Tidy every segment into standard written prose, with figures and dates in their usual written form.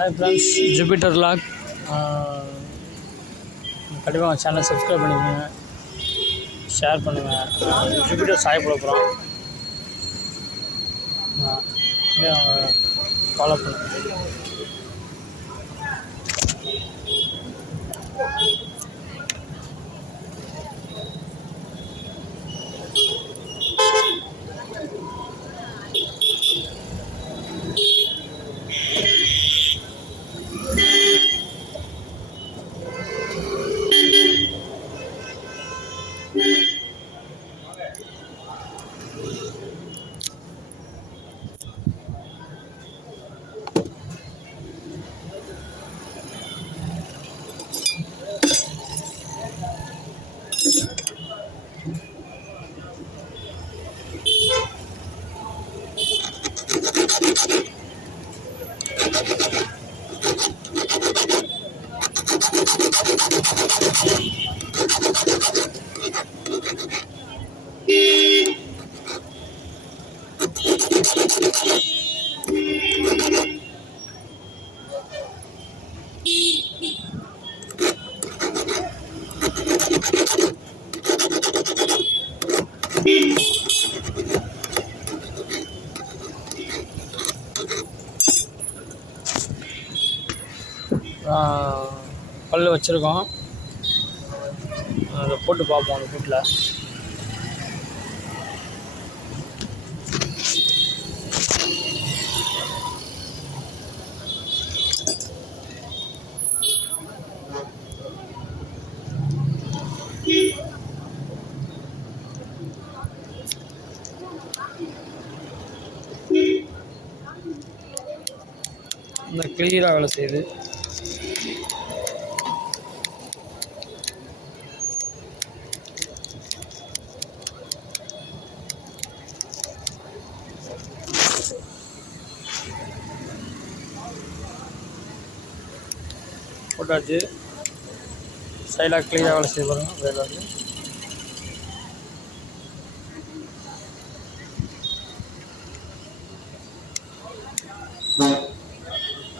Hi friends, Jupiter lock. கண்டிப்பாக சேனலை subscribe பண்ணிக்கோங்க, ஷேர் பண்ணுங்கள். ஜூபிட்டர் சாய போட போகிறோம், ஃபாலோ பண்ணுங்கள். பல்லு வச்சுருக்கோம், அதை போட்டு பார்ப்போம். அந்த வீட்டில் இந்த கிளியராக வேலை செய்யுது. போட்டாச்சு, சைடாக கிளியராக வேலை செய்ய பாருங்க. வேலை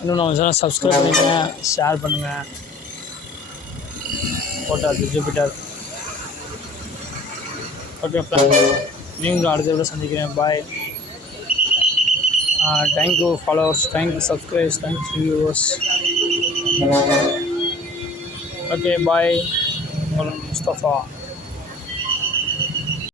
இன்னும் நம்ம சேனல் சப்ஸ்கிரைப் பண்ணிக்கோங்க, ஷேர் பண்ணுங்கள். போட்டாச்சு ஜூபிட்டர். ஓகே ஃப்ரெண்ட்ஸ், நீங்களும் அடுத்த விட சந்திக்கிறேன். Bye. Thank you followers, thank you subscribers, thank you viewers. Okay bye. Mustafa.